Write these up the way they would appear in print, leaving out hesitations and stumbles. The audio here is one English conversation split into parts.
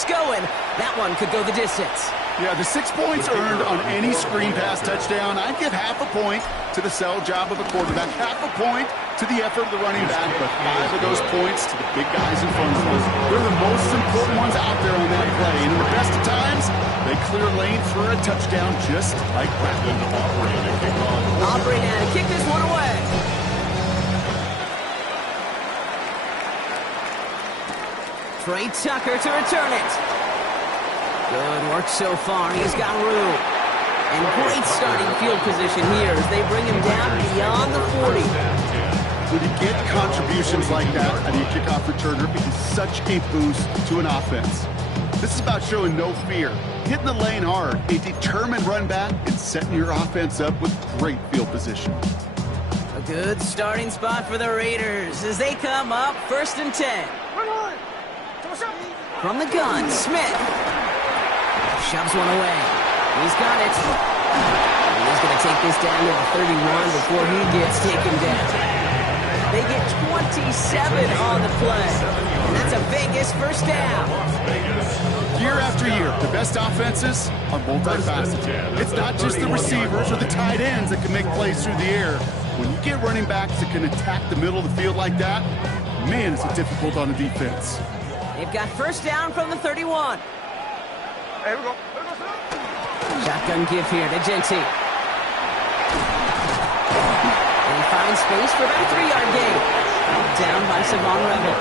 this going. That one could go the distance. Yeah, the 6 points earned on any screen pass touchdown. I'd give half a point to the sell job of a quarterback, half a point to the effort of the running back, but 5 of those points to the big guys in front of us. They're the most important ones out there on that play. And in the best of times, they clear lane for a touchdown just like that. Aubrey now to kick this one away. Trey Tucker to return it. Good work so far. He's got room. And great starting field position here as they bring him down beyond the 40. When you get contributions like that out of your kickoff returner, it is such a boost to an offense. This is about showing no fear, hitting the lane hard, a determined run back, and setting your offense up with great field position. A good starting spot for the Raiders as they come up 1st and 10. From the gun, Smith. Shoves one away. He's got it. And he's going to take this down to the 31 before he gets taken down. They get 27 on the play. And that's a Vegas first down. Year after year, the best offenses are multifaceted. It's not just the receivers or the tight ends that can make plays through the air. When you get running backs that can attack the middle of the field like that, man, it's difficult on the defense. They've got first down from the 31. Here we go. Shotgun give here to Genty. And he finds space for about a 3-yard gain. Down by Savon Rebel.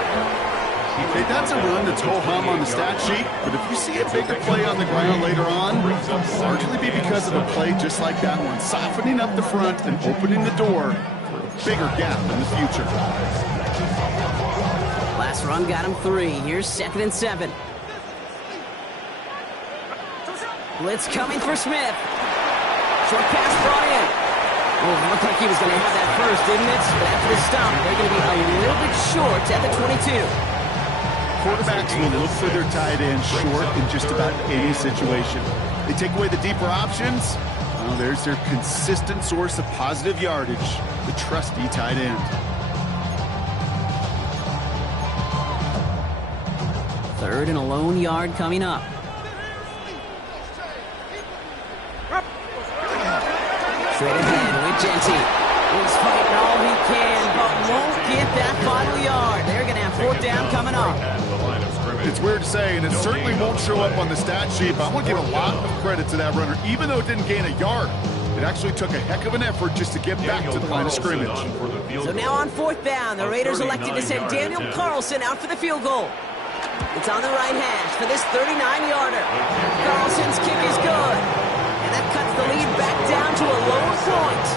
Okay, that's a run that's ho-hum on the stat sheet, but if you see a bigger play on the ground later on, it'll largely be because of a play just like that one, softening up the front and opening the door for a bigger gap in the future. Last run got him 3. Here's 2nd and 7. Blitz coming for Smith. Short pass brought in. Oh, it looked like he was going to have that first, didn't it? But after the stop, they're going to be a little bit short at the 22. Quarterbacks will look for their tight end short in just about any situation. They take away the deeper options. Well, there's their consistent source of positive yardage, the trusty tight end. 3rd and a lone yard coming up. Straight ahead with Genty. He's fighting all he can, but won't get that final yard. They're going to have 4th down coming up. It's weird to say, and it certainly won't show up on the stat sheet, but I want to give a lot of credit to that runner. Even though it didn't gain a yard, it actually took a heck of an effort just to get back to the line of scrimmage. So now on 4th down, the Raiders elected to send Daniel Carlson out for the field goal. It's on the right hash for this 39-yarder. Carlson's kick is good. And that cuts the lead back down to a lower point.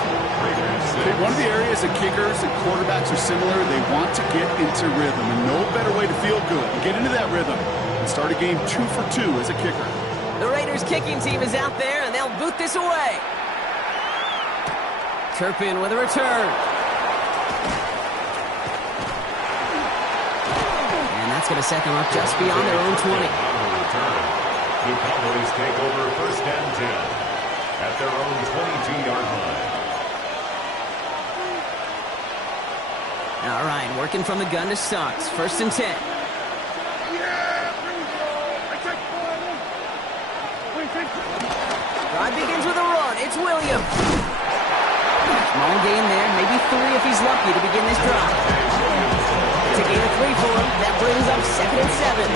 Okay, one of the areas that kickers and quarterbacks are similar, they want to get into rhythm. And no better way to feel good and get into that rhythm and start a game 2 for 2 as a kicker. The Raiders kicking team is out there, and they'll boot this away. Turpin with a return. And that's going to set them up just beyond their own 20. The Cowboys take over 1st and 10 at their own 22-yard line. All right, working from the gun to start. 1st and 10. Drive begins with a run. It's Williams. Small gain there, maybe 3 if he's lucky to begin this drive. It's a gain of 3 for him. That brings up 2nd and 7.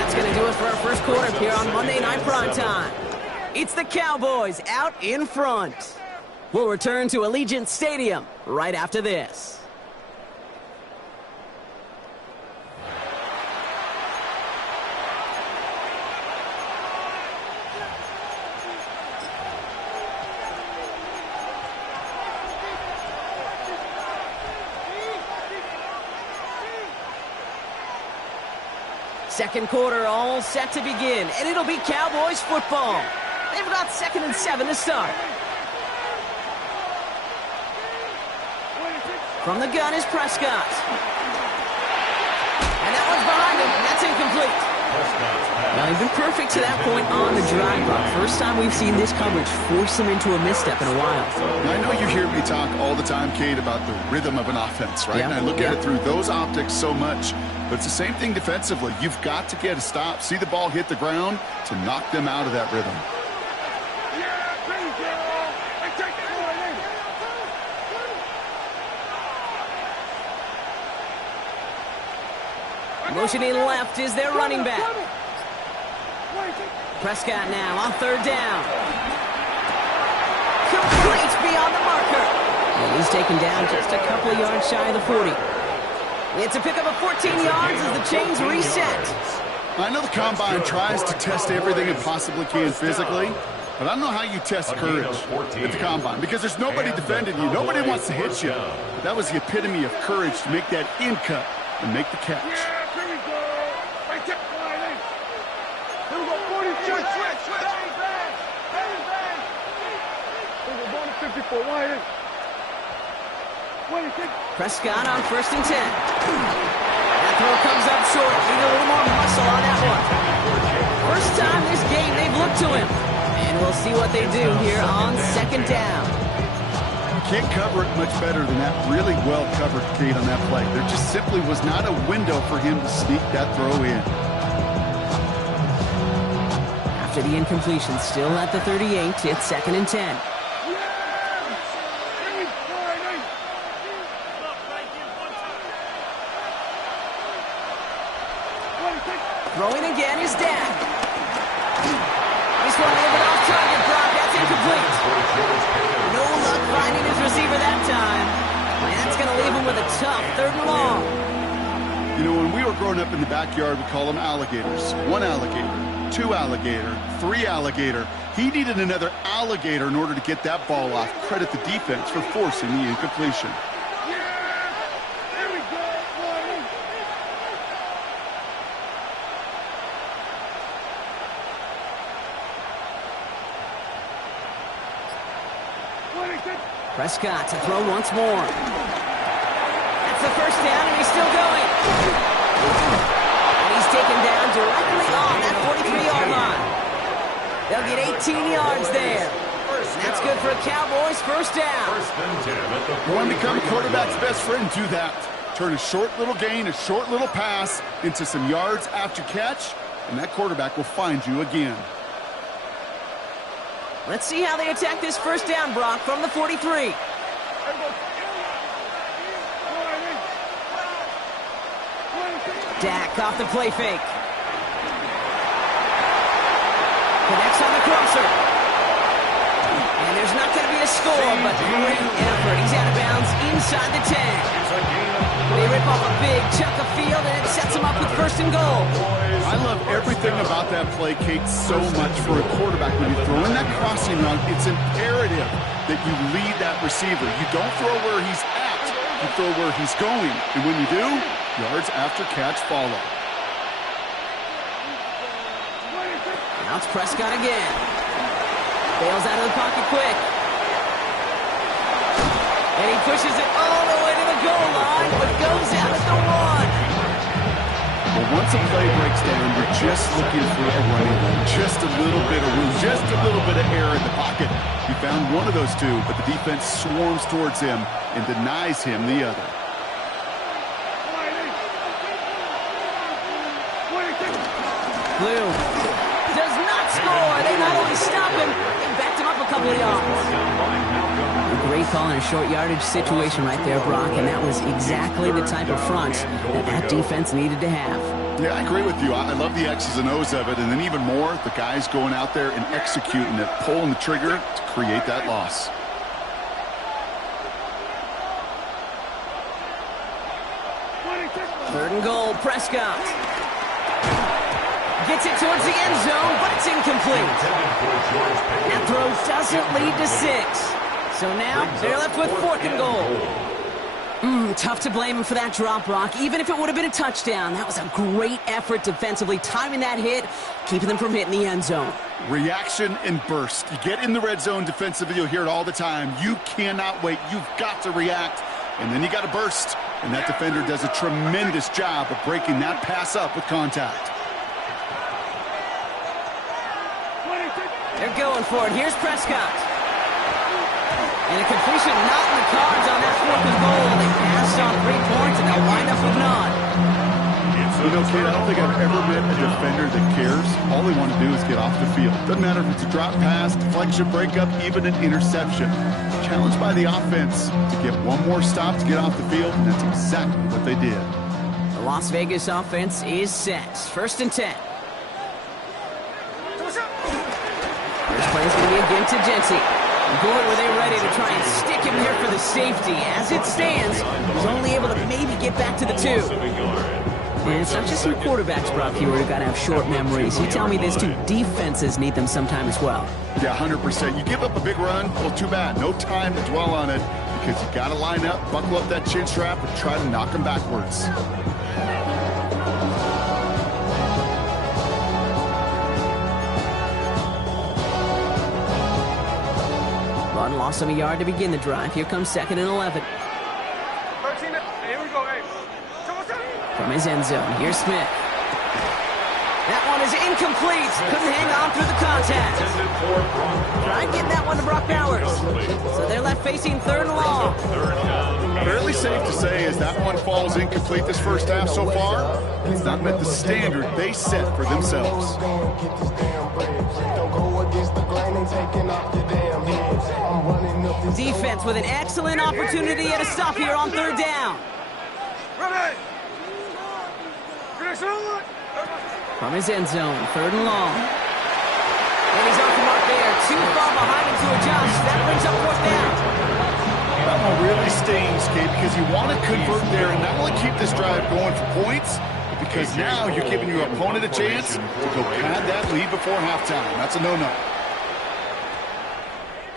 That's going to do it for our first quarter here on Monday Night Primetime. It's the Cowboys out in front. We'll return to Allegiant Stadium right after this. Second quarter all set to begin, and it'll be Cowboys football. They've got 2nd and 7 to start. From the gun is Prescott. And that one's behind him, and that's incomplete. Well, they've been perfect to that point on the drive, Brock. First time we've seen this coverage force them into a misstep in a while. Now, I know you hear me talk all the time, Kate, about the rhythm of an offense, right? And I look at it through those optics so much. But it's the same thing defensively. You've got to get a stop, see the ball hit the ground to knock them out of that rhythm. Motioning left is their running back. Prescott now on third down. Complete beyond the marker. And he's taken down just a couple of yards shy of the 40. It's a pickup of 14 yards as the chains reset. I know the Combine tries to test everything it possibly can physically, but I don't know how you test courage at the Combine because there's nobody defending you. Nobody wants to hit you. But that was the epitome of courage to make that in cut and make the catch. Prescott on 1st and 10. That throw comes up short. Need a little more muscle on that one. First time this game they've looked to him. And we'll see what they do here on 2nd down. You can't cover it much better than that. Really well covered, Kate, on that play. There just simply was not a window for him to sneak that throw in. After the incompletion, still at the 38, it's 2nd and 10. Throwing again is Dak. This one a little bit off target, Brock. That's incomplete. No luck finding his receiver that time. And that's going to leave him with a tough 3rd and long. You know, when we were growing up in the backyard, we call them alligators. 1 alligator, 2 alligator, 3 alligator. He needed another alligator in order to get that ball off. Credit the defense for forcing the incompletion. Prescott to throw once more. That's the 1st down, and he's still going. And he's taken down directly on that 43-yard line. They'll get 18 yards there. And that's good for a Cowboys 1st down. You want to become a quarterback's best friend, do that. Turn a short little gain, a short little pass into some yards after catch, and that quarterback will find you again. Let's see how they attack this 1st down, Brock, from the 43. Dak off the play fake. Connects on the crosser. And there's not going to be a score, but great effort. He's out of bounds inside the 10. They rip off a big chunk of field, and it sets him up with 1st and goal. I love everything about that play, Kate, so much for a quarterback. When you throw in that crossing route, it's imperative that you lead that receiver. You don't throw where he's at, you throw where he's going. And when you do, yards after catch follow. Now it's Prescott again. Bails out of the pocket quick. And he pushes it all the way to the goal line, but goes out at the 1. Well, once a play breaks down, you're just looking for a running room, just a little bit of room, just a little bit of air in the pocket. He found one of those two, but the defense swarms towards him and denies him the other. Blue does not score. They not only stop him, they backed him up a couple of yards. A great call in a short yardage situation right there, Brock, and that was exactly the type of front that defense needed to have. Yeah, I agree with you. I love the X's and O's of it, and then even more, the guys going out there and executing it, pulling the trigger to create that loss. Third and goal, Prescott. Gets it towards the end zone, but it's incomplete. That throw doesn't lead to 6. So now they're left with 4th and goal. Tough to blame him for that drop, Brock. Even if it would have been a touchdown, that was a great effort defensively, timing that hit, keeping them from hitting the end zone. Reaction and burst. You get in the red zone defensively, you'll hear it all the time. You cannot wait. You've got to react, and then you got to burst. And that defender does a tremendous job of breaking that pass up with contact. They're going for it. Here's Prescott. And a completion not in the cards on that 4th and goal. They passed on 3 points, and they'll wind up moving on. You know, kid, I don't think I've ever met a defender that cares. All they want to do is get off the field. Doesn't matter if it's a drop pass, deflection, breakup, even an interception. Challenged by the offense to get one more stop to get off the field, and that's exactly what they did. The Las Vegas offense is set. 1st and 10. First play is going to be again to Genty. Boy, were they ready to try and stick him here for the safety. As it stands, he's only able to maybe get back to the 2. And it's not just some quarterbacks, Brock, here who got to have short memories. You tell me this, too. Defenses need them sometime as well. Yeah, 100%. You give up a big run, well, too bad. No time to dwell on it because you got to line up, buckle up that chin strap, and try to knock him backwards. Run lost him a yard to begin the drive. Here comes 2nd and 11. 13, here we go, hey. From his end zone, here's Smith. That one is incomplete. Couldn't hang on through the contact. Trying getting that one to Brock Bowers. So they're left facing 3rd and long. Fairly safe to say as that one falls incomplete this first half so far, it's not met the standard they set for themselves. Defense with an excellent opportunity at a stop here on 3rd down. From his end zone, 3rd and long. And he's off the mark there. Too far behind him to adjust. That brings up 4th down. That one really stings, Kate, because you want to convert there and not only keep this drive going for points, but because now you're giving your opponent a chance to go pad that lead before halftime. That's a no-no.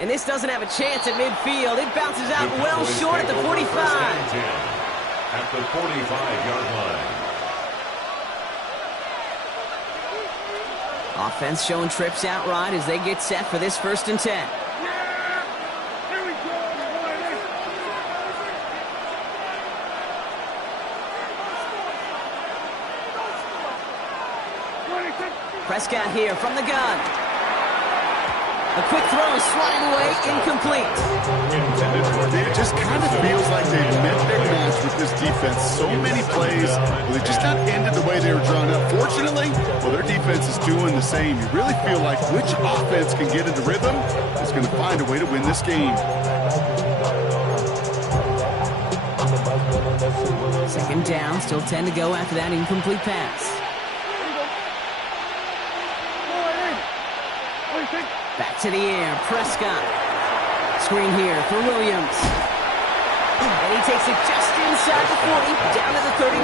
And this doesn't have a chance at midfield. It bounces out well short at the 45. At the 45-yard line. Offense showing trips out right as they get set for this 1st and 10. Prescott here from the gun. A quick throw is swatted away, incomplete. It just kind of feels like they've met their match with this defense. So many plays, they just not ended the way they were drawn up. Fortunately, well, their defense is doing the same. You really feel like which offense can get into rhythm is going to find a way to win this game. 2nd down, still 10 to go after that incomplete pass. Back to the air, Prescott. Screen here for Williams. And he takes it just inside the 40, down to the 39.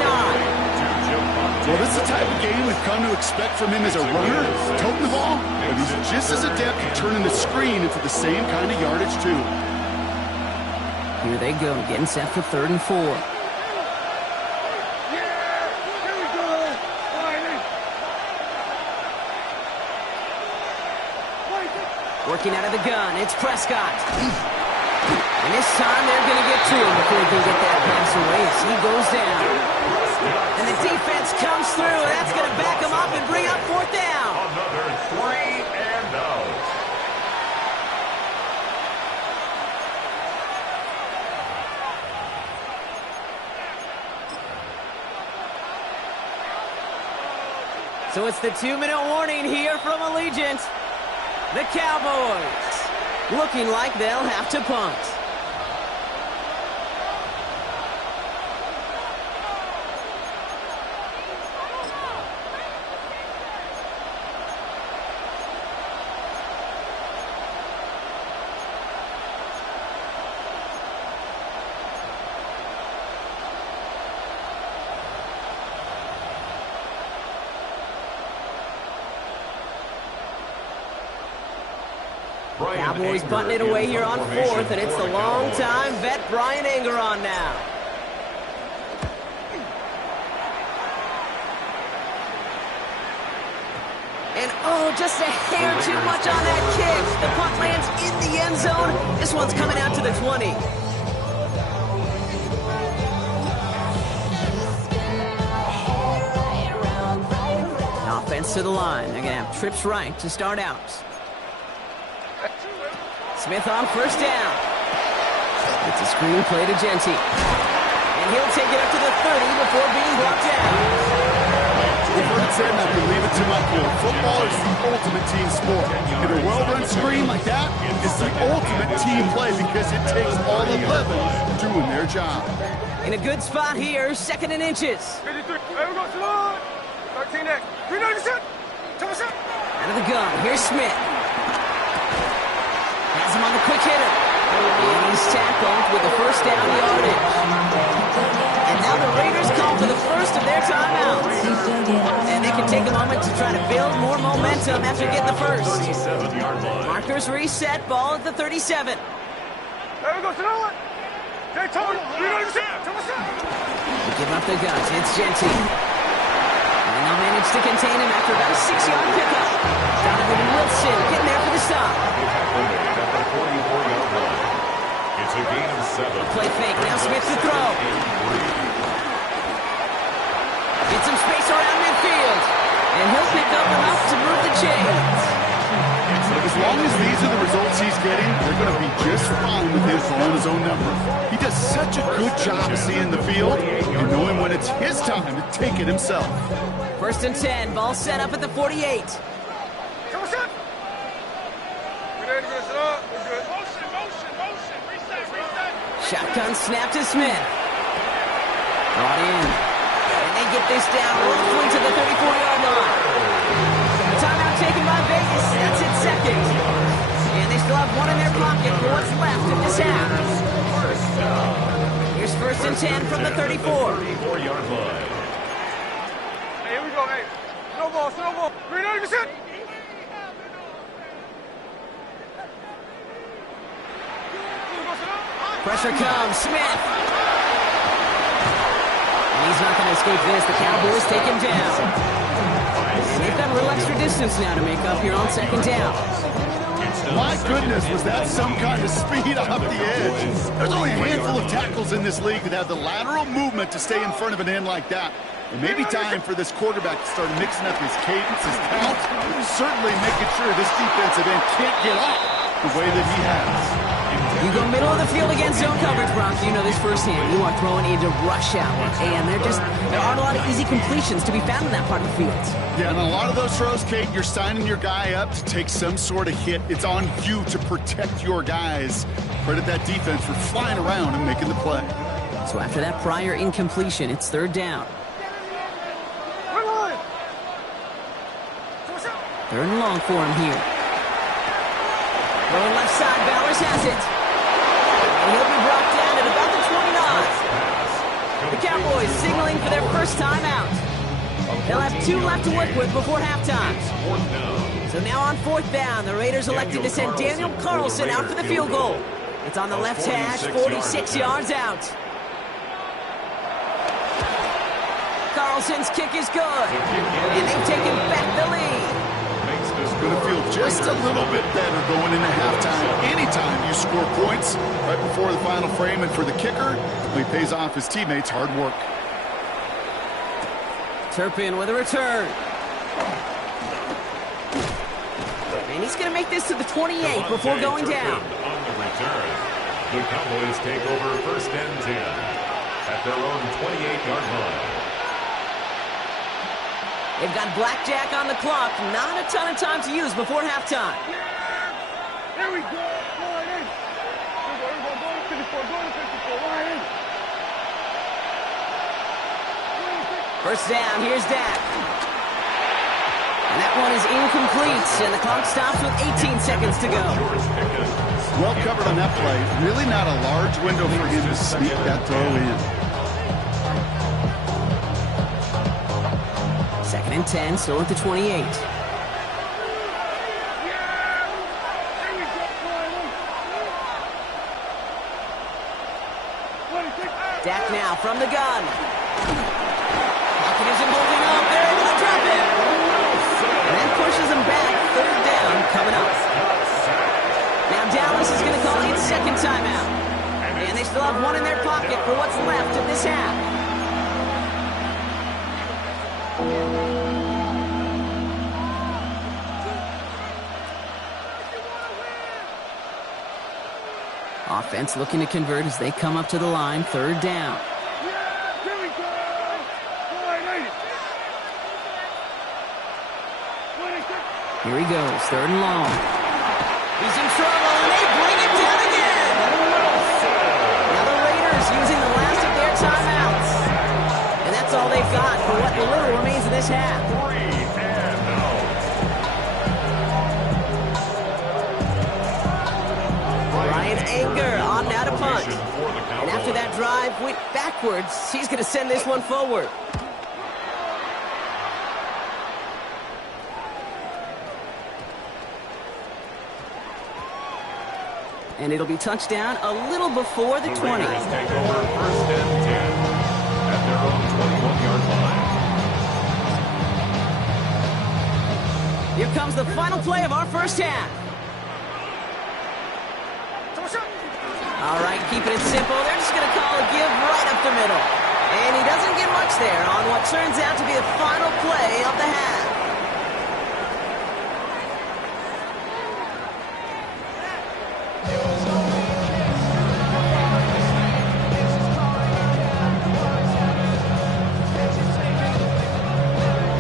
Well, this is the type of game we've come to expect from him as a runner, toting the ball, but he's just as adept at turning the screen into the same kind of yardage, too. Here they go, getting set for 3rd and 4. Working out of the gun, it's Prescott. And this time they're going to get to him before he can get that pass away as he goes down. And the defense comes through, and that's going to back him up and bring up 4th down. Another 3 and out. So it's the 2-minute warning here from Allegiant. The Cowboys looking like they'll have to punt. Cowboys butting it away here on 4th, and it's the long-time vet Brian Anger on now. And oh, just a hair too much on that kick. The punt lands in the end zone. This one's coming out to the 20. Offense to the line. They're going to have trips right to start out. Smith on first down. It's a screen play to Genty. And he'll take it up to the 30 before being brought down. You've heard it said, and I believe it to my core. Football is the ultimate team sport. And a well-run screen like that is the ultimate team play because it takes all 11 doing their job. In a good spot here, 2nd and inches. 53. Hey, we go to the 13X. 390. Out of the gun, here's Smith. Has him on the quick hitter. And he's tackled with the first down yardage. And now the Raiders call for the first of their timeouts. And they can take a moment to try to build more momentum after getting the first. Markers reset, ball at the 37. Hey, we go to the one. Hey, Tony, 390. Give up the guns, it's Genty. And they'll manage to contain him after about a 6-yard pickup. Donovan Wilson getting there for the stop. It's a gain of 7. Play fake, now Smith to throw. Get some space around midfield. And he'll pick up enough to move the chains. As long as these are the results he's getting, they're going to be just fine with him throwing his own number. He does such a good job of seeing the field and knowing when it's his time to take it himself. 1st and 10, ball set up at the 48. Shotgun snap to Smith. Brought in. And they get this down roughly to the 34-yard line. A timeout taken by Vegas. That's its 2nd. And they still have one in their pocket for what's left of this half. Here's 1st and 10 from the 34. 34-yard line. Hey, here we go, hey. Snowball. 390%. Pressure comes, Smith. And he's not going to escape this. The Cowboys take him down. And they've got a little extra distance now to make up here on 2nd down. My goodness, was that some kind of speed off the edge? There's only a handful of tackles in this league that have the lateral movement to stay in front of an end like that. It may be time for this quarterback to start mixing up his cadence, his count, certainly making sure this defensive end can't get off the way that he has. You go middle of the field against zone coverage, Bronx. You know this firsthand. You are throwing into rush hour. And there aren't a lot of easy completions to be found in that part of the field. Yeah, and a lot of those throws, Kate, you're signing your guy up to take some sort of hit. It's on you to protect your guys. Credit that defense for flying around and making the play. So after that prior incompletion, it's 3rd down. 3rd and long for him here. Going left side, Bowers has it. And he'll be brought down at about the 29. The Cowboys signaling for their first time out. They'll have 2 left to work with before halftime. So now on 4th down, the Raiders elected to send Daniel Carlson out for the field goal. It's on the left hash, 46 yards out. Carlson's kick is good. And they've taken back the lead. Going to feel just a little bit better going into halftime. Anytime you score points right before the final frame, and for the kicker, he pays off his teammates' hard work. Turpin with a return. And he's going to make this to the 28 before going down. On the return, the Cowboys take over 1st and 10 at their own 28-yard line. They've got blackjack on the clock. Not a ton of time to use before halftime. Here we go. Go in. Go to 54. Line in. 1st down. Here's Dak. And that one is incomplete. And the clock stops with 18 seconds to go. Well covered on that play. Really not a large window for him to sneak that throw in. 2nd and 10, still at the 28. Dak now from the gun. Pocket isn't holding up. They're able to drop it. And that pushes him back. 3rd down coming up. Now Dallas is going to call its 2nd timeout. And they still have one in their pocket for what's left of this half. Defense looking to convert as they come up to the line, third down. Yeah, here we go. All right, 80. 26. Here he goes, third and long. He's in trouble, and they bring him down again. Now the Raiders using the last of their timeouts. And that's all they've got for what little remains of this half. 3 and out. Ryan's anger on now to punt. And after that drive went backwards, he's going to send this one forward. And it'll be touchdown a little before the 20. Raiders take over first and 10 at their own 21-yard line. Here comes the final play of our first half. All right, keeping it simple. They're just going to call a give right up the middle. And he doesn't get much there on what turns out to be the final play of the half.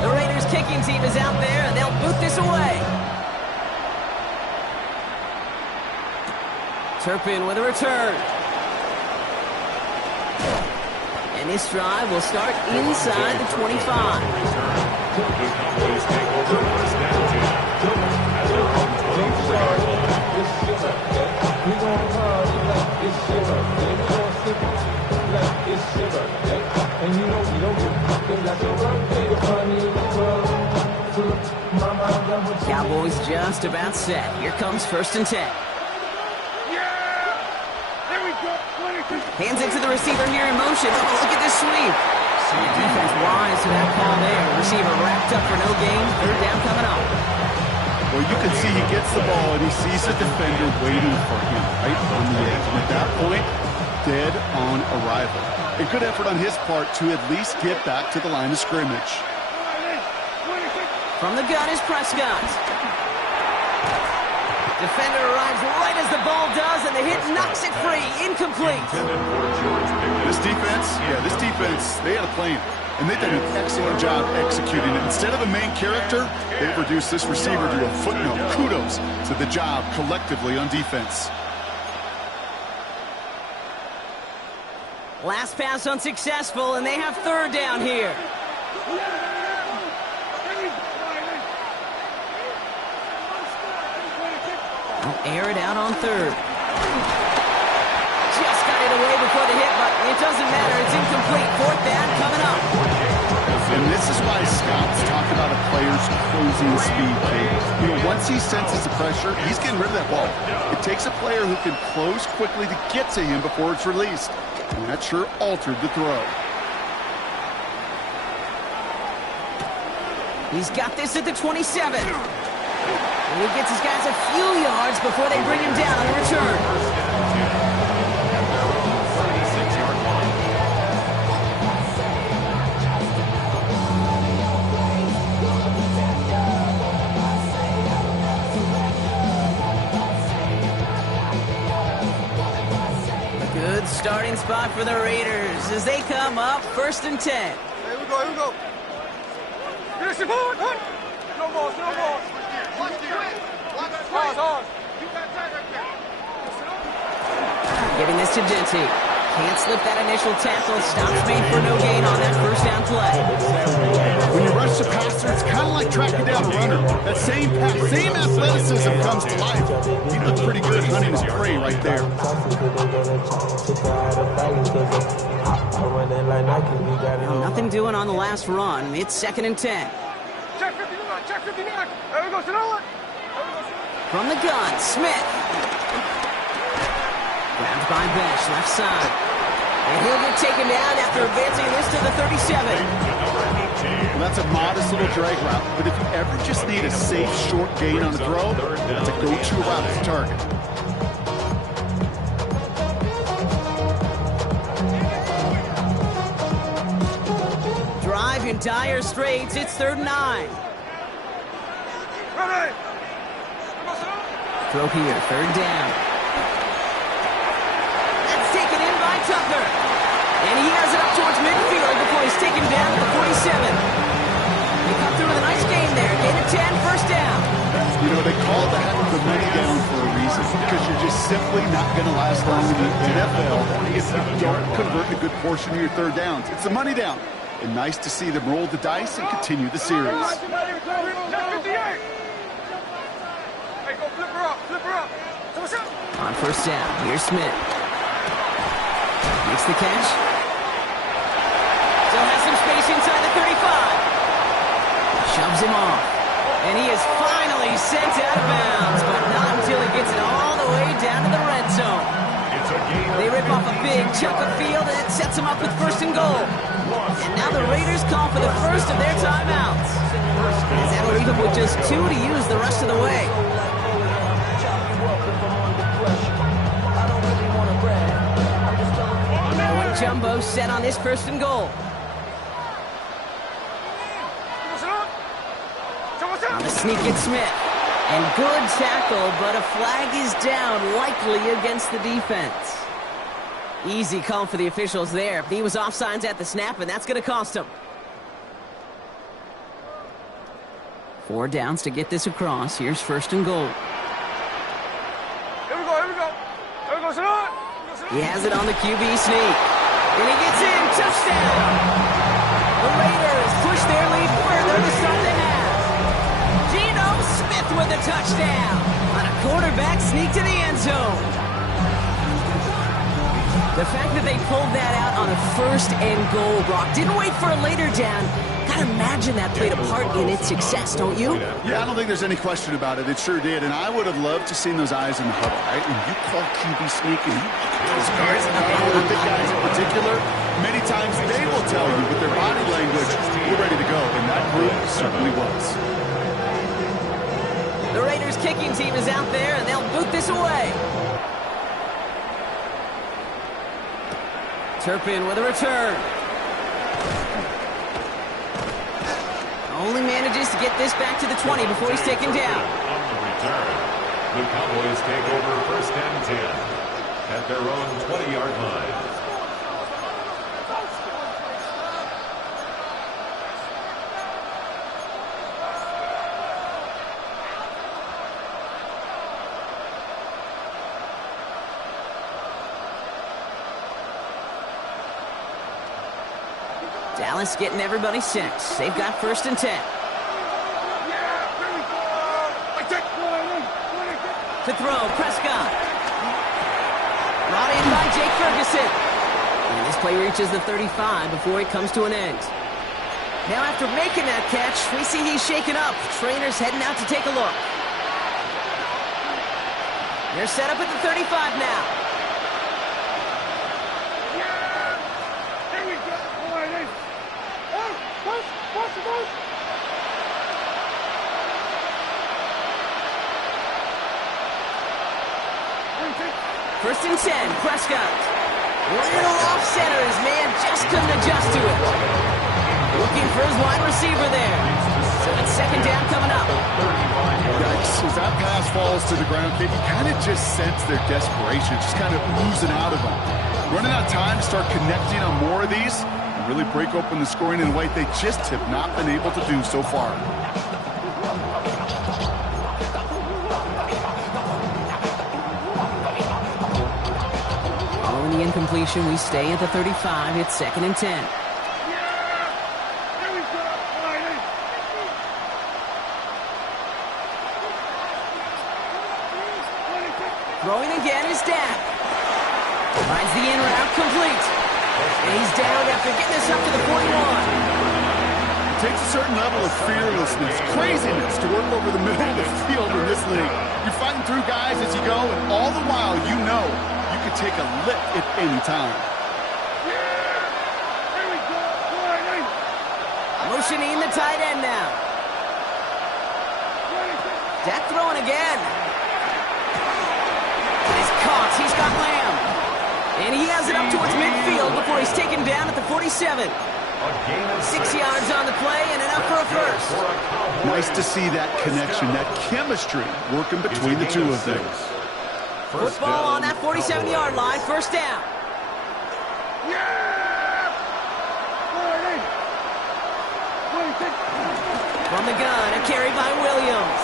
The Raiders kicking team is out there, and they'll boot this away. Turpin with a return. And this drive will start inside the 25. The Cowboys take over first and 10 at their own 24-yard line. Cowboys just about set. Here comes first and 10. Hands it to the receiver here in motion. Oh, look at this sweep. Defense wise to that call there. Receiver wrapped up for no gain. Third down coming up. Well, you can see he gets the ball and he sees the defender waiting for him right on the edge. And at that point, dead on arrival. A good effort on his part to at least get back to the line of scrimmage. From the gun is Prescott. Defender arrives right as the ball does, and the hit knocks it free. Incomplete. This defense, they had a plan, and they've done an excellent job executing it. Instead of a main character, they've reduced this receiver to a footnote. Kudos to the job collectively on defense. Last pass unsuccessful, and they have third down here. Air it out on third. Just got it away before the hit, but it doesn't matter. It's incomplete. Fourth down coming up. And this is why scouts talk about a player's closing speed. You know, once he senses the pressure, he's getting rid of that ball. It takes a player who can close quickly to get to him before it's released. And that sure altered the throw. He's got this at the 27. And he gets his guys a few yards before they bring him down on the return. A good starting spot for the Raiders as they come up first and 10. Here we go. Finish the ball, hunt. No balls. Pause. Giving this to Denty. Can't slip that initial tackle. Stops made for no gain on that first down play. When you rush the passer, it's kind of like tracking down a runner. That same pass, same athleticism comes to life. He looked pretty good hunting his prey right there. Now, nothing doing on the last run. It's second and 10. Check 59. There we go, Sonoma. From the gun, Smith. Grabbed by Besh, left side. And he'll get taken down after advancing this to the 37. Well, that's a modest little drag route, but if you ever just need a safe, short gain on a throw, that's a go-to route as a target. Drive in dire straits. It's third and 9. Ready. Throw here, third down. Tucker. And he has it up towards midfield before he's taken down at the 47. They come through with a nice game there. Gain of 10, first down. You know, they call that the money down for a reason, because you're just simply not going to last long in the NFL if you don't convert a good portion of your third downs. It's the money down. And nice to see them roll the dice and continue the series. On first down, here's Smith. Makes the catch. Still has some space inside the 35. Shoves him off. And he is finally sent out of bounds, but not until he gets it all the way down to the red zone. They rip off a big chunk of field, and it sets them up with first and goal. And now the Raiders call for the first of their timeouts, as that'll leave them with just 2 to use the rest of the way. Owen Jumbo set on this first and goal. On the sneak at Smith. And good tackle, but a flag is down, likely against the defense. Easy call for the officials there. He was offsides at the snap, and that's going to cost him. 4 downs to get this across. Here's first and goal. Here we go. Here we go, Senor. He has it on the QB sneak. And he gets in. Touchdown. The Raiders push their lead further to start the half. Smith with a touchdown on a quarterback sneak to the end zone. The fact that they pulled that out on a first and goal, Brock, didn't wait for a later down. Gotta imagine that played a part in its success, don't you? Yeah, I don't think there's any question about it. It sure did, and I would have loved to seen those eyes in the huddle, right? When you call QB sneak and you look at those guys, the big guys in particular, many times they will tell you with their body language, we're ready to go, and that group certainly was. The Raiders kicking team is out there, and they'll boot this away. Turpin with a return. Only manages to get this back to the 20 before he's taken down. On the return, the Cowboys take over first and 10 at their own 20-yard line. Dallas getting everybody set. They've got first and 10. To throw, Prescott. Brought in by Jake Ferguson. And this play reaches the 35 before it comes to an end. Now after making that catch, we see he's shaken up. Trainer's heading out to take a look. They're set up at the 35 now. First and 10, Prescott. Little off center, his man just couldn't adjust to it. Looking for his wide receiver there. So it's second down coming up. Yikes, as that pass falls to the ground, you kind of just sense their desperation, just kind of oozing out of them. Running out of time to start connecting on more of these and really break open the scoring in a way they just have not been able to do so far. Following the incompletion, we stay at the 35. It's second and 10. Throwing again is Dak. Finds the in route complete. And he's down after getting this up to the 41. It takes a certain level of fearlessness, craziness to work over the middle of the field in this league. You're fighting through guys as you go, and all the while you know you can take a lick at any time. Motioning the tight end now. Dak throwing again. He's caught. He's got Lamb. And he has it up towards midfield before he's taken down at the 47. 6 yards on the play and enough for a first. Nice to see that connection, that chemistry working between the two of them. Football on that 47-yard line, first down. Yeah! Going in. 26. From the gun, a carry by Williams.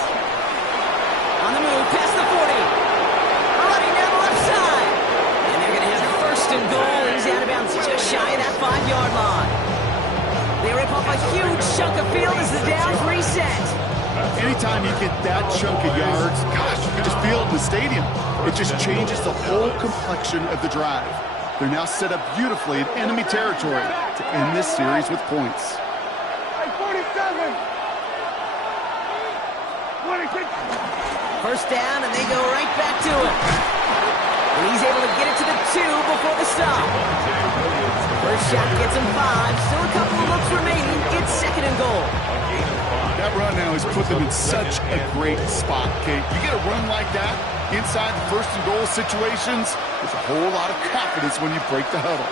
On the move, past the 40. Running down the left side. And they're going to have first and goal. He's out of bounds just shy of that 5-yard line. They rip off a huge chunk of field as the downs reset. Anytime you get that chunk of yards, gosh, you can just feel it in the stadium. It just changes the whole complexion of the drive. They're now set up beautifully in enemy territory to end this series with points. Hey, 47. 26. First down, and they go right back to it. And he's able to get it to the 2 before the stop. First shot gets him 5. Still a couple of looks remaining. It's second and goal. That run now has put them in such a great spot, Kate. You get a run like that inside the first and goal situations, there's a whole lot of confidence when you break the huddle.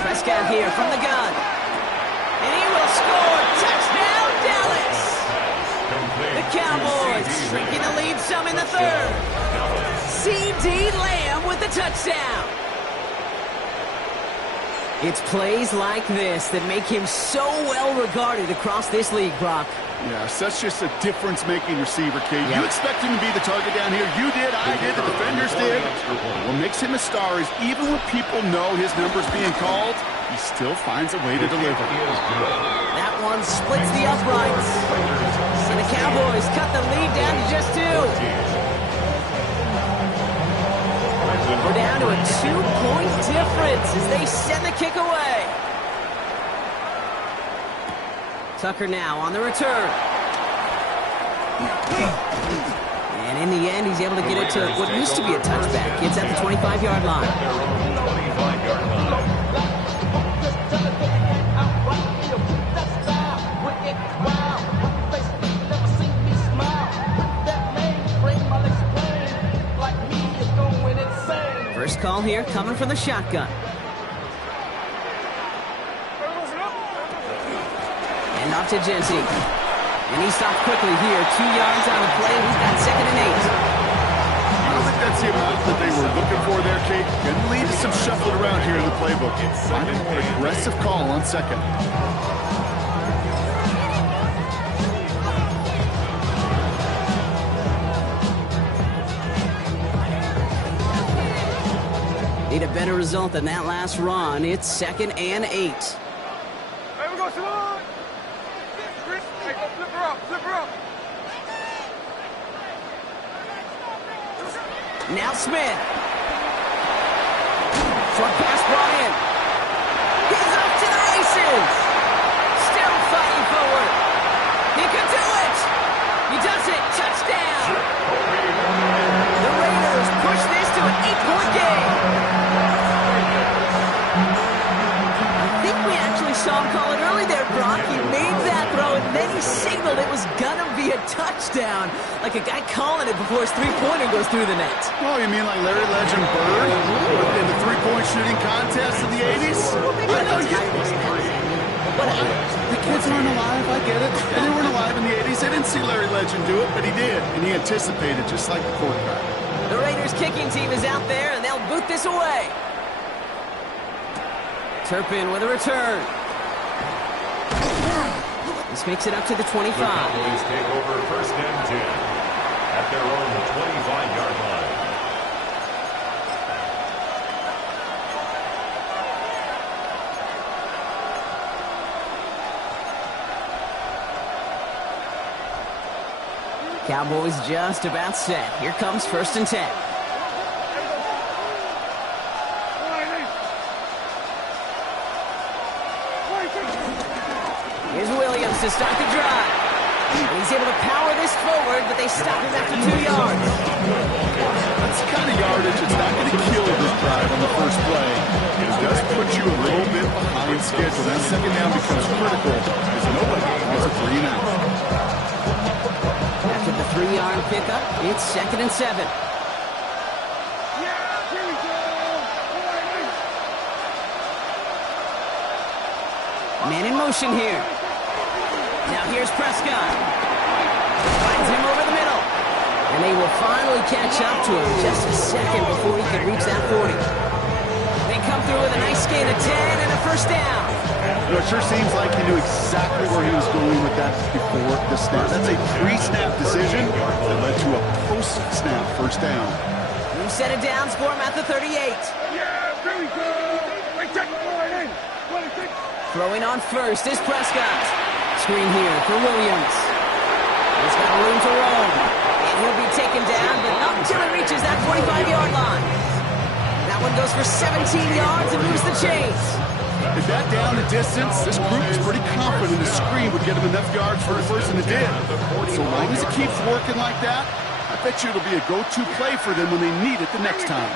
Prescott here from the gun. And he will score. Touchdown, Dallas. The Cowboys shrinking the lead some in the third. C.D. Lamb with the touchdown. It's plays like this that make him so well regarded across this league, Brock. Yeah, such just a difference-making receiver, Kate. You expect him to be the target down here. You did, I did, the defenders did. What makes him a star is even when people know his number's being called, he still finds a way to deliver. That one splits the uprights. And the Cowboys cut the lead down to just 2. We're down to a 2-point difference as they send the kick away. Tucker now on the return. And in the end, he's able to get it to what used to be a touchback. It's at the 25-yard line. First call here coming from the shotgun. And off to Genty. And he stopped quickly here. 2 yards on the play. He's got second and 8. I don't think that's the amount that they were looking for there, Kate. Can lead to some shuffling around here in the playbook. Find a more aggressive call on second. Need a better result than that last run. It's second and 8. Hey, we go, Simone. Hey, go flip her up, flip her up. Now Smith. Short pass brought in. He's off to the races. Still fighting forward. He could do it. He does it. Touchdown. The Raiders push this to an 8-point game. I think we actually saw him call it early there, Brock. He made that throw, and then he signaled it was going to be a touchdown. Like a guy calling it before his three-pointer goes through the net. Oh, you mean like Larry Legend Bird in the three-point shooting contest of the 80s? I know you. The kids aren't alive, I get it. And they weren't alive in the 80s. They didn't see Larry Legend do it, but he did. And he anticipated, just like the quarterback. The Raiders kicking team is out there, and they'll boot this away. Turpin with a return. This makes it up to the 25. The Cowboys take over first and 10 at their own 25-yard line. Cowboys just about set. Here comes first and 10. Here's Williams to start the drive. And he's able to power this forward, but they stop him after 2 yards. That's the kind of yardage that's not going to kill this drive on the first play. It does put you a little bit behind schedule. That second down becomes critical because nobody has a 3 and out. After the 3-yard pickup, it's second and 7. Man in motion here. Now here's Prescott. Finds him over the middle. And they will finally catch up to him just a second before he could reach that 40. They come through with a nice gain of 10 and a first down. You know, it sure seems like he knew exactly where he was going with that before the snap. That's a pre-snap decision that led to a post-snap first down. New set of downs for him at the 38. Yeah, there we go. Right, check the line in. 26. Throwing on first is Prescott. Screen here for Williams. He's got room to roam. And he'll be taken down, but not until he reaches that 45-yard line. That one goes for 17 yards and moves the chains. If that down the distance, this group is pretty confident the screen would get him enough yards for the first, and it did. So long as it keeps working like that, I bet you it'll be a go-to play for them when they need it the next time.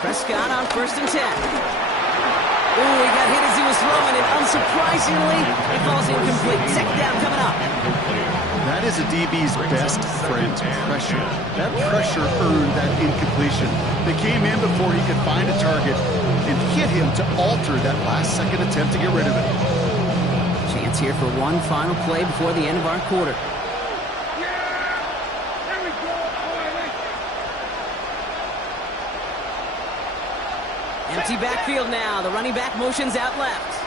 Prescott on first and 10. Ooh, he got hit as he was throwing, and unsurprisingly, it falls incomplete. Second down coming up. That is a DB's best friend, pressure. That pressure earned that incompletion. They came in before he could find a target and hit him to alter that last-second attempt to get rid of it. Chance here for one final play before the end of our quarter. Empty backfield now. The running back motions out left.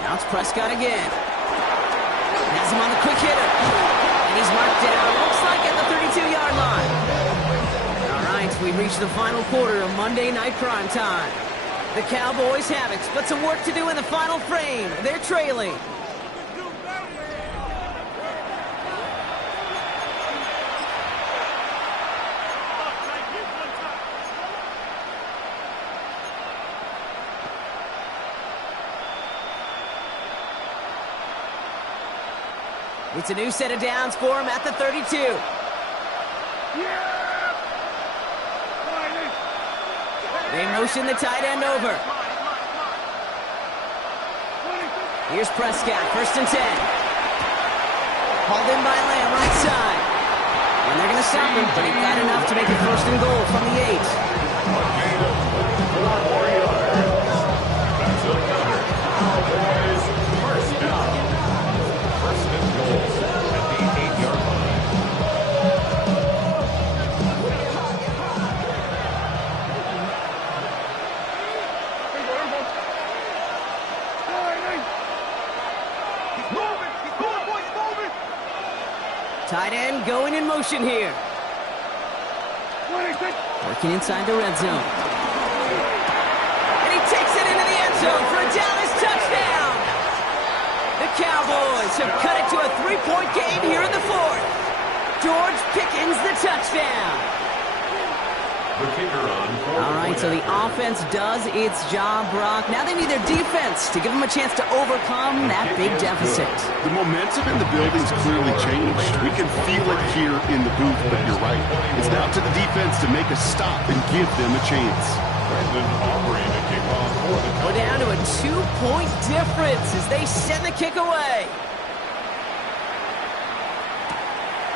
Now it's Prescott again. Has him on the quick hitter. And he's marked down, looks like at the 32-yard line. All right, we reach the final quarter of Monday Night Prime Time. The Cowboys have it, but some work to do in the final frame. They're trailing. It's a new set of downs for him at the 32. They motion the tight end over. Here's Prescott, first and 10. Hauled in by Lamb, right side. And they're going to stop him, but he got enough to make it first and goal from the 8. Tight end going in motion here. Working inside the red zone. And he takes it into the end zone for a Dallas touchdown. The Cowboys have cut it to a 3-point game here in the fourth. George Pickens the touchdown. All right, so the offense does its job, Brock. Now they need their defense to give them a chance to overcome that big deficit. The momentum in the building's clearly changed. We can feel it here in the booth, but you're right. It's now to the defense to make a stop and give them a chance. We're down to a 2-point difference as they send the kick away.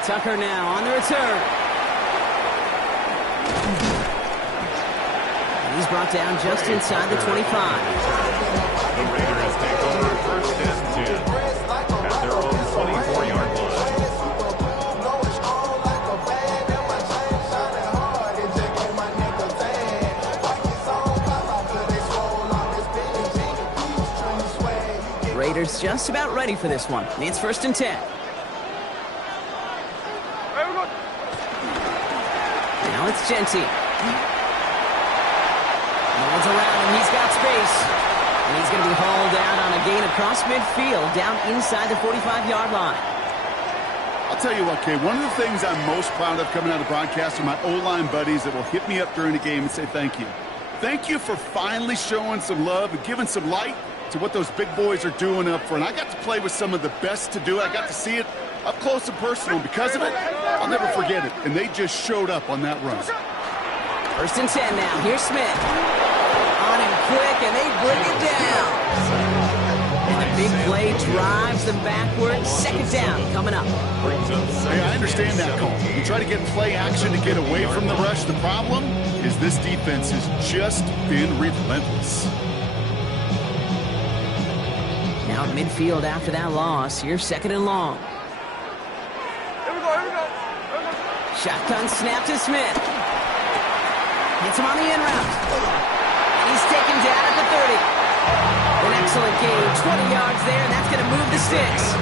Tucker now on the return. He's brought down just inside the 25. The Raiders take over first and 10 at their own 24-yard line. Raiders just about ready for this one. It's first and 10. Now it's Genty. No one's around him. He's got space. And he's going to be hauled down on a gain across midfield, down inside the 45-yard line. I'll tell you what, Kay, one of the things I'm most proud of coming out of broadcast are my O-line buddies that will hit me up during the game and say thank you. Thank you for finally showing some love and giving some light to what those big boys are doing up front. I got to play with some of the best to do it. I got to see it up close and personal. Because of it, I'll never forget it. And they just showed up on that run. First and 10 now. Here's Smith. On him quick, and they bring it down. And the big play drives them backwards. Second down coming up. Hey, I understand that call. You try to get play action to get away from the rush. The problem is this defense has just been relentless. Now at midfield after that loss. Here's second and long. Shotgun snap to Smith. Hits him on the in route. And he's taken down at the 30. An excellent game, 20 yards there, and that's going to move the sticks.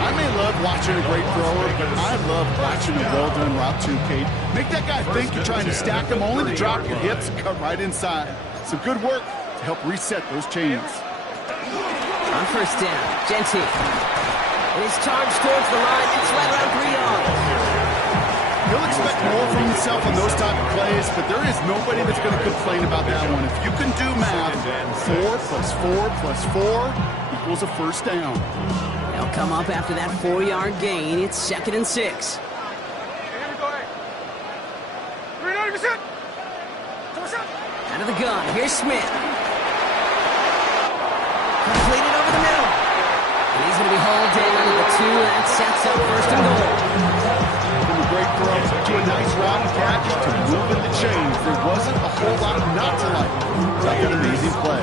I may love watching a great thrower, but I love watching a well-done route too, Kate. Make that guy think you're trying to stack him, only to drop your hips and come right inside. Some good work to help reset those chains. On first down, Genty. And he's charged towards the line. It's right around 3 yards. He'll expect more from himself on those type of plays, but there is nobody that's going to complain about that one. If you can do math, 4 plus 4 plus 4 equals a first down. They'll come up after that 4-yard gain. It's 2nd and 6. Out of the gun, here's Smith. Completed over the middle. And he's going to be hauled in under the 2, and that sets up 1st and goal. From a great throw to a nice route and catch to moving the chains. There wasn't a whole lot not to like about that amazing play.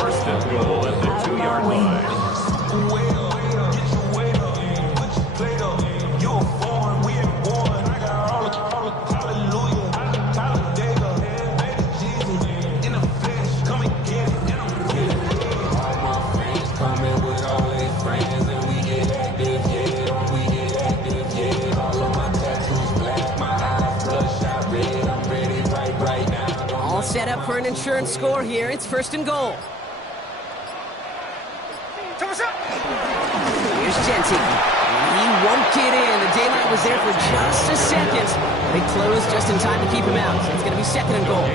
First and goal at the 2-yard line. Set up for an insurance score here. It's 1st and goal. Here's Genty. He won't get in. The daylight was there for just a second. They closed just in time to keep him out. It's going to be 2nd and goal.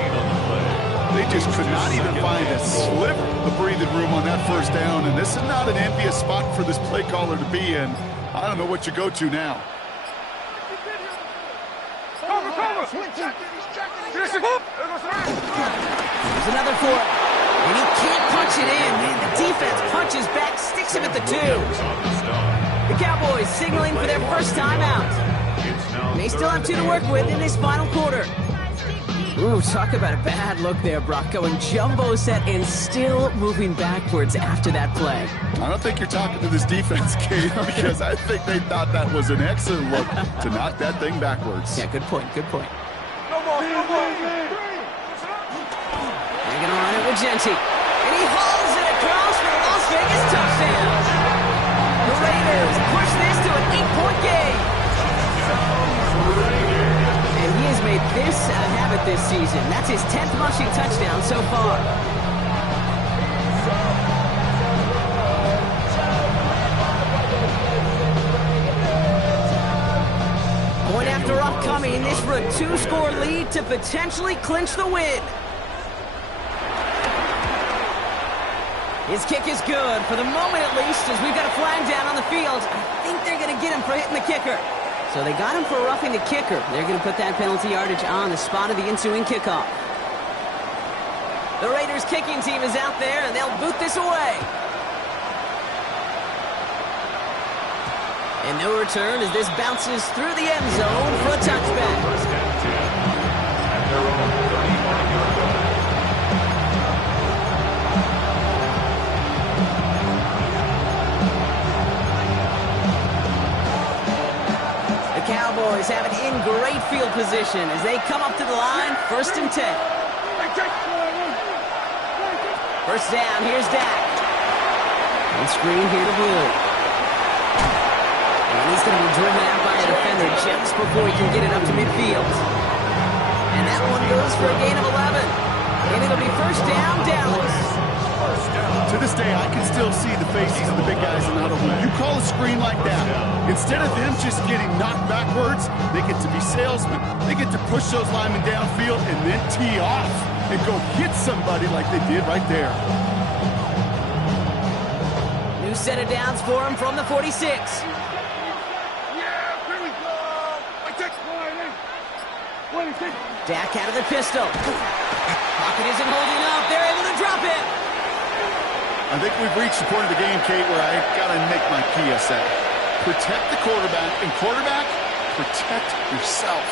They just could not even find a sliver of breathing room on that 1st down, and this is not an envious spot for this play caller to be in. I don't know what you go to now. There's another 4. And he can't punch it in. Man, the defense punches back, sticks him at the 2. The Cowboys signaling for their first time out. They still have 2 to work with in this final quarter. Ooh, talk about a bad look there, Brock. Going jumbo set and still moving backwards after that play. I don't think you're talking to this defense, Kate, because I think they thought that was an excellent look to knock that thing backwards. Yeah, good point, good point. They're going to run it with Genty. And he hauls it across for a Las Vegas touchdown. The Raiders push this to an 8-point game. And he has made this a habit this season. That's his 10th rushing touchdown so far. Point after upcoming, this for a 2-score lead to potentially clinch the win. His kick is good, for the moment at least, as we've got a flag down on the field. I think they're going to get him for hitting the kicker. So they got him for roughing the kicker. They're going to put that penalty yardage on the spot of the ensuing kickoff. The Raiders kicking team is out there, and they'll boot this away. And no return as this bounces through the end zone for a touchback. First and 10 at their own 35-yard line. The Cowboys have it in great field position as they come up to the line, 1st and 10. First down, here's Dak. And screen here to Blue. And he's going to be driven out by a defender just before he can get it up to midfield. And that one goes for a gain of 11. And it'll be 1st down, Dallas. To this day, I can still see the faces of the big guys in the huddle. When you call a screen like that, instead of them just getting knocked backwards, they get to be salesmen. They get to push those linemen downfield and then tee off and go hit somebody like they did right there. New set of downs for him from the 46. Dak out of the pistol. Pocket isn't holding up. They're able to drop it. I think we've reached the point of the game, Kate, where I got to make my PSA. Protect the quarterback, and quarterback, protect yourself.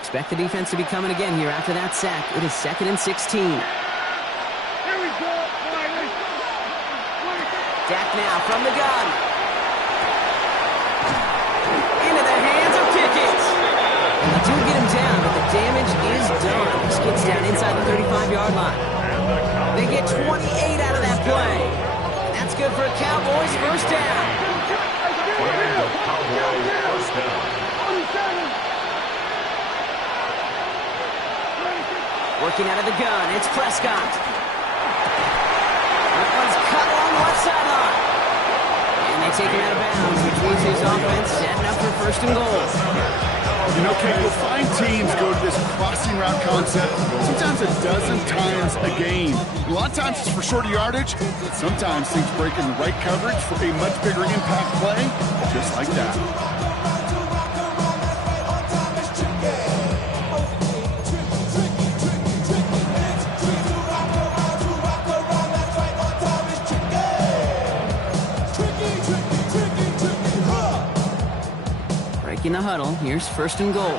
Expect the defense to be coming again here after that sack. It is 2nd and 16. Here we go. Dak now from the gun. Into the hands of Pickett. And they do get him down, but the damage is done. He skids down inside the 35-yard line. They get 28 out of that play. That's good for a Cowboys first down. Cowboys first down. Working out of the gun, it's Prescott. That one's cut along the left sideline. And they take him out of bounds, which means his offense setting up for 1st and goal. You know, Kate, you'll find teams go to this crossing route concept sometimes a dozen times a game. A lot of times it's for shorter yardage, but sometimes things break in the right coverage for a much bigger impact play, just like that. In the huddle, here's 1st and goal.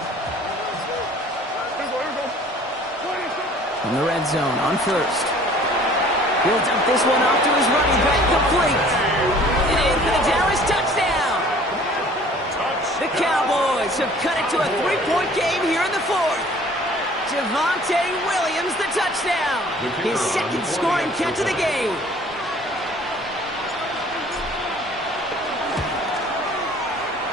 From the red zone on 1st. He'll dump this one off to his running back, complete. And in for the Dallas touchdown. The Cowboys have cut it to a 3-point game here in the 4th. Javonte Williams, the touchdown. His 2nd scoring catch of the game.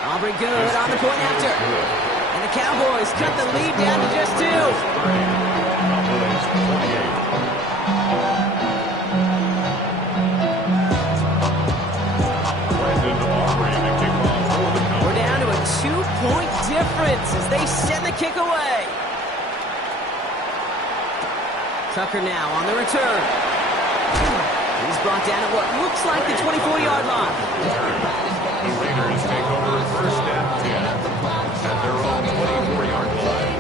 Aubrey good on the point after. And the Cowboys cut the lead down to just 2. We're down to a 2-point difference as they send the kick away. Tucker now on the return. He's brought down at what looks like the 24-yard line. The Raiders take over 1st and 10 at their own 24-yard line.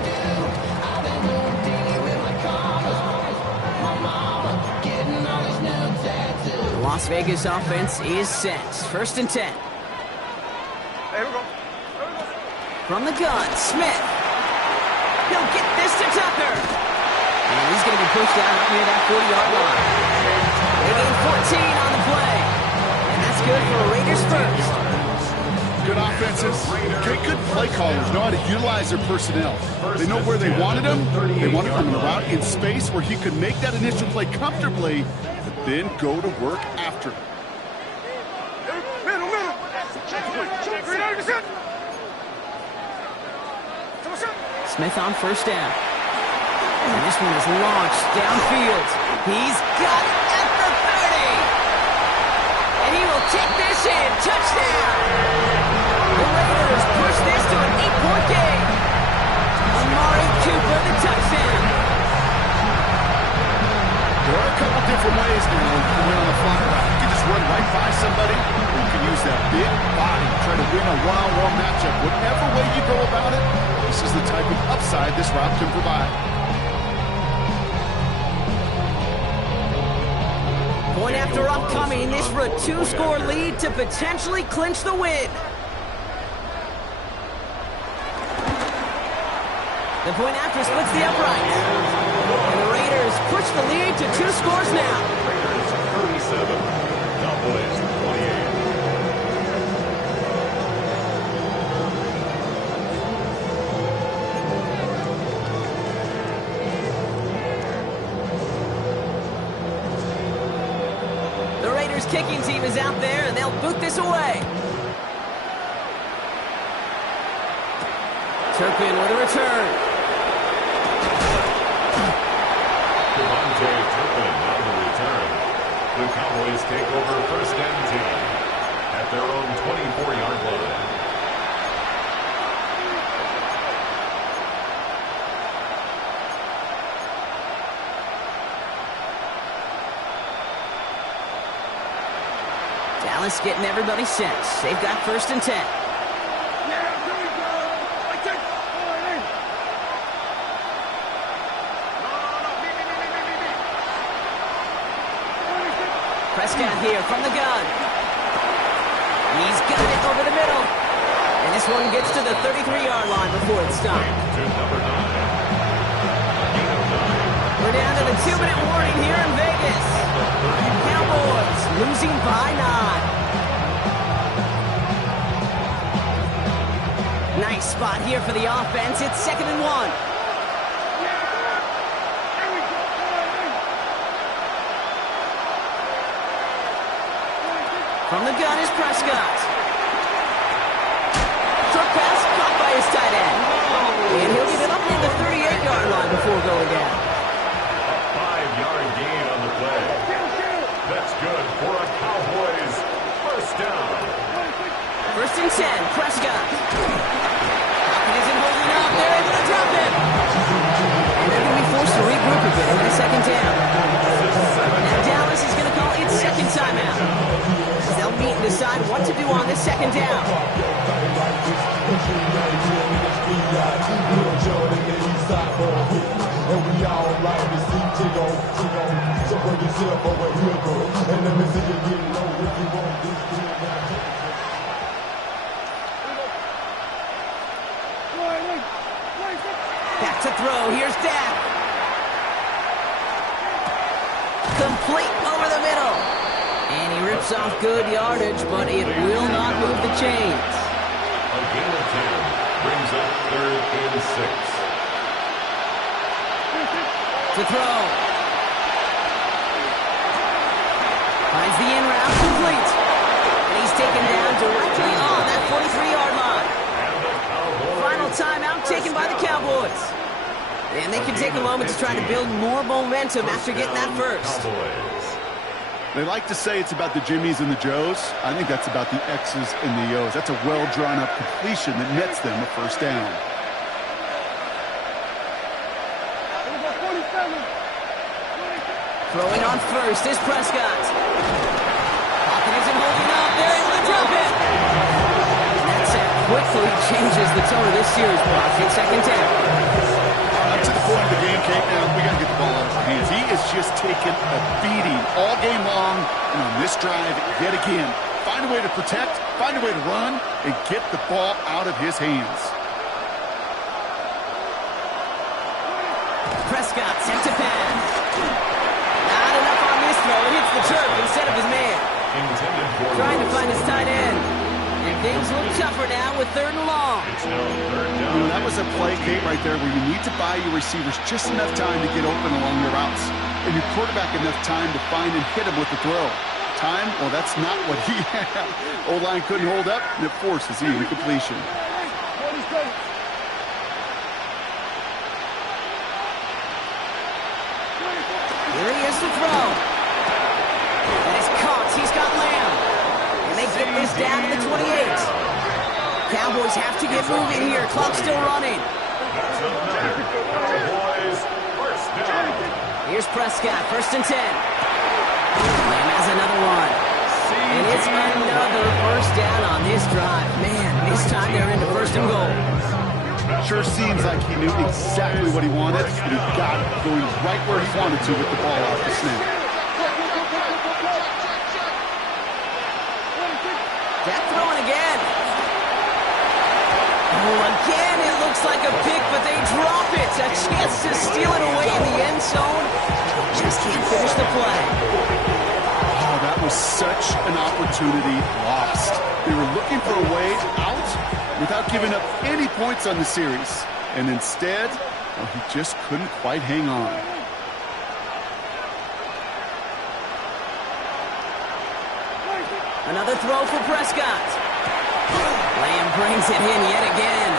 The Las Vegas offense is set. 1st and 10. There we go. From the gun, Smith. He'll get this to Tucker. And he's going to be pushed out up near that 40-yard line. They gain 14 on the play. And that's good for a Raiders first. Good offenses. Okay, good play callers know how to utilize their personnel. They know where they wanted him. They wanted him in a route in space where he could make that initial play comfortably, but then go to work after. Middle. Smith on 1st down. And this one is launched downfield. He's got it at the 30. And he will take this in. Touchdown. The Raiders push this to an 8-point game. Amari Cooper, the touchdown. There are a couple different ways to win on the fly route. You can just run right by somebody, or you can use that big body, try to win a one-on-one matchup. Whatever way you go about it, this is the type of upside this route can provide. Point after upcoming, this for a 2-score lead to potentially clinch the win. The point after splits the upright. And the Raiders push the lead to 2 scores now. Raiders 37, Cowboys 28. The Raiders kicking team is out there, and they'll boot this away. Turpin with a return. Turpin on the return. The Cowboys take over 1st and 10 at their own 24-yard line. Dallas getting everybody set. They've got 1st and 10. Yeah, here we go. I take all in. Prescott here from the gun. He's got it over the middle. And this one gets to the 33-yard line before it's stopped. To number 9. We're down to the 2-minute warning here in Vegas. Cowboys losing by 9. Nice spot here for the offense. It's 2nd and 1. From the gun is Prescott. Short pass caught by his tight end. And he'll get it up near the 38-yard line before going down. A 5-yard gain on the play. That's good for a Cowboys first down. 1st and 10, Prescott. Hopkins isn't holding up. They're able to drop him. And they're going to be forced to regroup a bit on the 2nd down. Now Dallas is going to call its 2nd timeout. They'll meet and decide what to do on this 2nd down. Back to throw. Here's Dak. Complete over the middle. And he rips off good yardage, but it will not move the chains. A gain of 10 brings up 3rd and 6. To throw. Finds the in route, complete. And he's taken down directly on that 43-yard line. Final timeout taken by the Cowboys. And they can take a moment to try to build more momentum after getting that first. They like to say it's about the Jimmies and the Joes. I think that's about the X's and the O's. That's a well-drawn-up completion that nets them a first down. Throwing on first is Prescott. Hopkins isn't holding up. They're able to drop it. And that sack quickly changes the tone of this series, Brock. It's 2nd down. Up to the point of the game, Kate. Now, we got to get the ball out of his hands. He has just taken a beating all game long. And on this drive, yet again, find a way to protect, find a way to run, and get the ball out of his hands. Prescott sent to pass. Not enough on this throw. It hits the turf instead of his man. Trying to find his tight end. And things look tougher now with 3rd and long. It's now 3rd down. You know, that was a play, Kate, right there where you need to buy your receivers just enough time to get open along your routes. And your quarterback enough time to find and hit him with the throw. Time? Well, that's not what he had. O-line couldn't hold up, and it forces the incompletion. Here he is to throw. And it's caught. He's got Lamb. And they get this down to the 28. Cowboys have to get moving here. Clock's still running. Cowboys first down. Here's Prescott, 1st and 10. Lamb has another one. And it's another first down on this drive. Man, this time they're into 1st and goal. Sure seems like he knew exactly what he wanted, and he got it going right where he wanted to with the ball off the snap. That throwing again. Oh, again, it looks like a pick, but they drop it. A chance to steal it away in the end zone. Just can't finish the play. Oh, that was such an opportunity lost. They were looking for a way out without giving up any points on the series. And instead, well, he just couldn't quite hang on. Another throw for Prescott. Lamb brings it in yet again.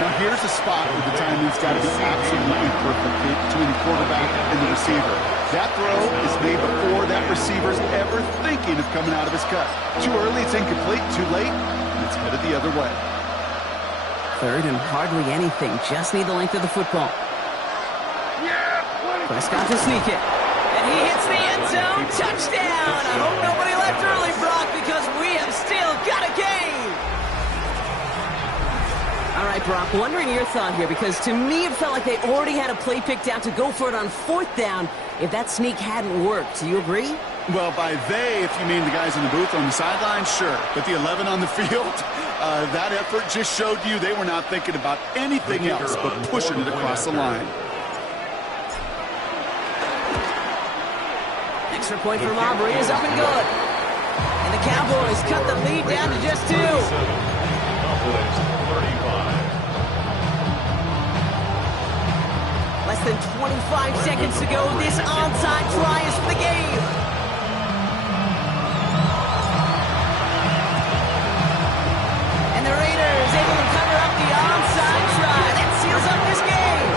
Now here's a spot where the timing's got to be absolutely perfect between the quarterback and the receiver. That throw is made before that receiver's ever thinking of coming out of his cut. Too early, it's incomplete. Too late, it's headed the other way. 3rd and hardly anything. Just need the length of the football. Prescott to sneak it. And he hits the end zone. Touchdown. I hope nobody left early, Brock, because we have still got a game. All right, Brock, wondering your thought here, because to me it felt like they already had a play picked out to go for it on 4th down if that sneak hadn't worked. Do you agree? Well, by they, if you mean the guys in the booth on the sideline, sure. But the 11 on the field, that effort just showed you they were not thinking about anything else but pushing it across the line. Extra point for Mobbery is up and good. And the Cowboys cut the lead down to just 2. Cowboys 35. Less than 25 seconds to go. This onside try is for the game. And the Raiders able to cover up the onside try. That seals up this game.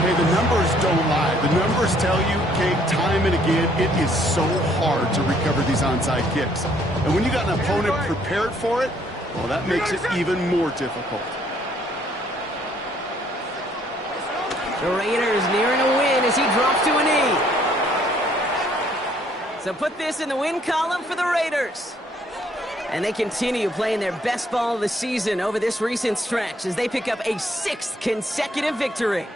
Hey, the numbers don't lie. The numbers tell you, Kate, time and again, it is so hard to recover these onside kicks. And when you got an opponent prepared for it, well, that makes it even more difficult. The Raiders nearing a win as he drops to a knee. So put this in the win column for the Raiders. And they continue playing their best ball of the season over this recent stretch as they pick up a 6th consecutive victory.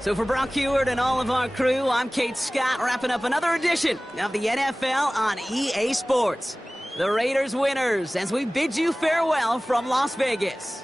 So for Brock Heward and all of our crew, I'm Kate Scott, wrapping up another edition of the NFL on EA Sports. The Raiders winners as we bid you farewell from Las Vegas.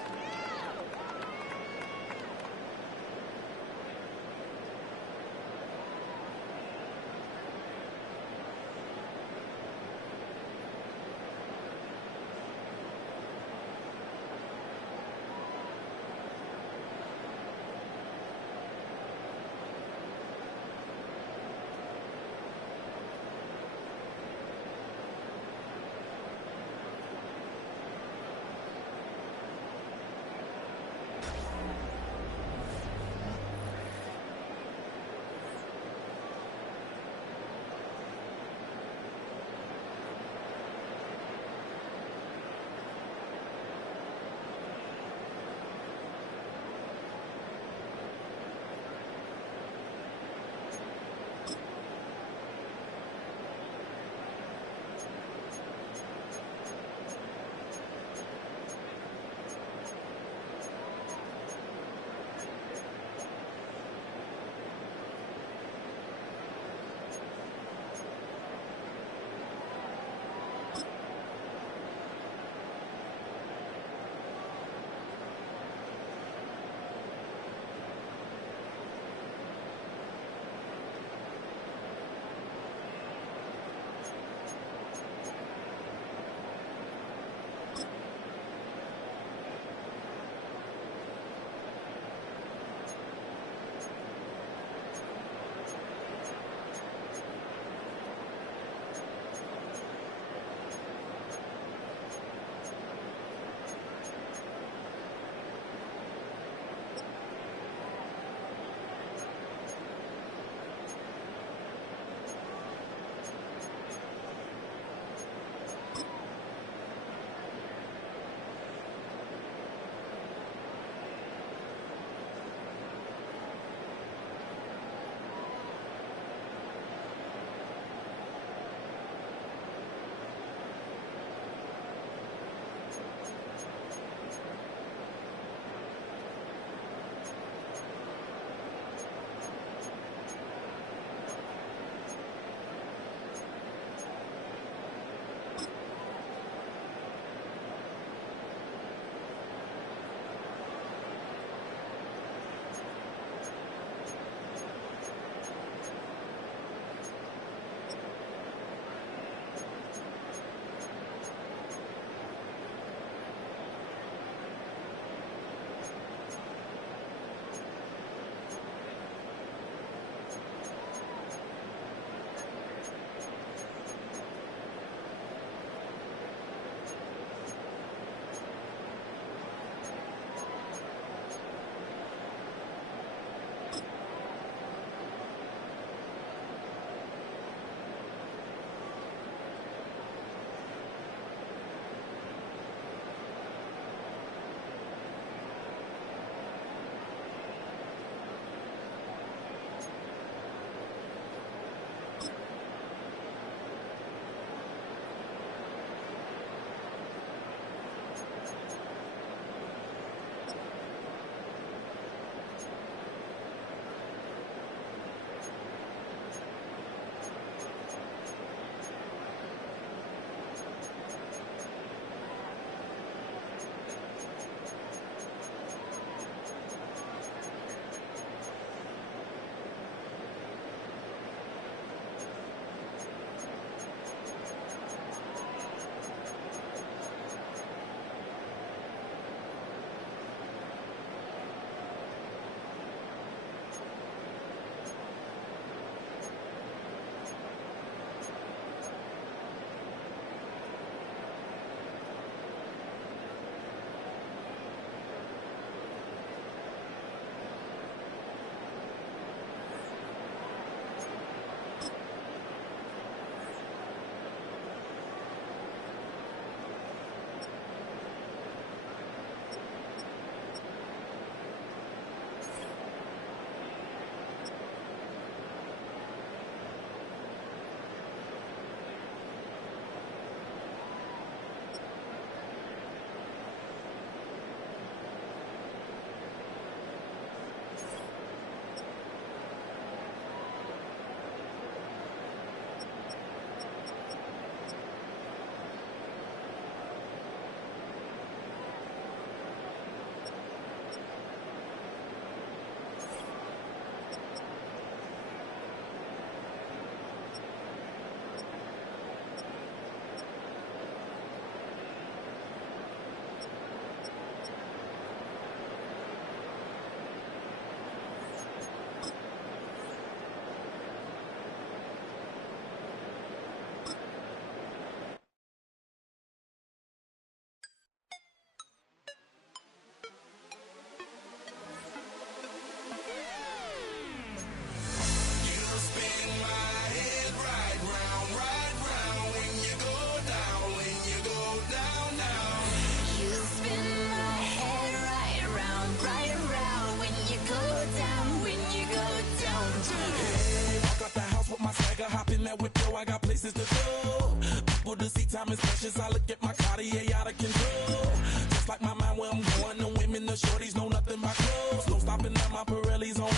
in that whip, yo, I got places to go. People to see, time is precious. I look at my Cartier out of control. Just like my mind where I'm going, the women, the shorties know nothing but clothes. No stopping at my Pirelli's on.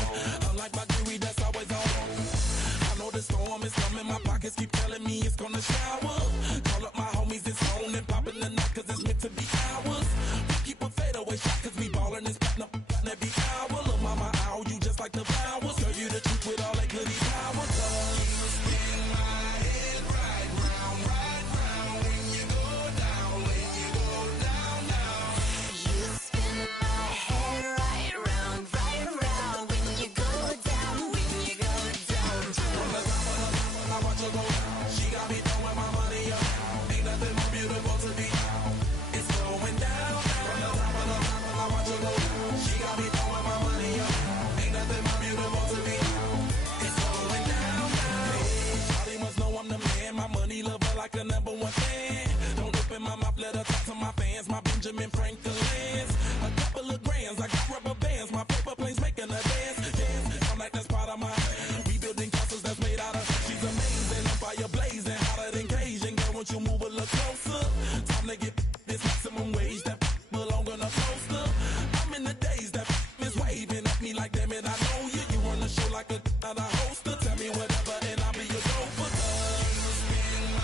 Unlike my jewelry, that's always on. I know the storm is coming, my pockets keep telling me it's gonna shower. Call up my homies, it's on and popping the night, cause it's meant to be ours. We keep a fadeaway shot, cause we ballin' and spittin' up every hour. Look, mama, ow, you just like the flowers. Girl, you the truth with all that goody power. You spin my head right round when you go down, when you go down, down. You spin my head right round when you go down, when you go down. From the top of the top, I watch her go down. She got me throwing my money up. Ain't nothing more beautiful to me. It's going down. From the top of the top, I watch her go down. She got me throwing my money up. Ain't nothing more beautiful to me. It's going down. Hey, Shawty must know I'm the man. My money lover like a #1 fan. Don't open my mouth, let her talk to my fans. My Benjamin Franklin's.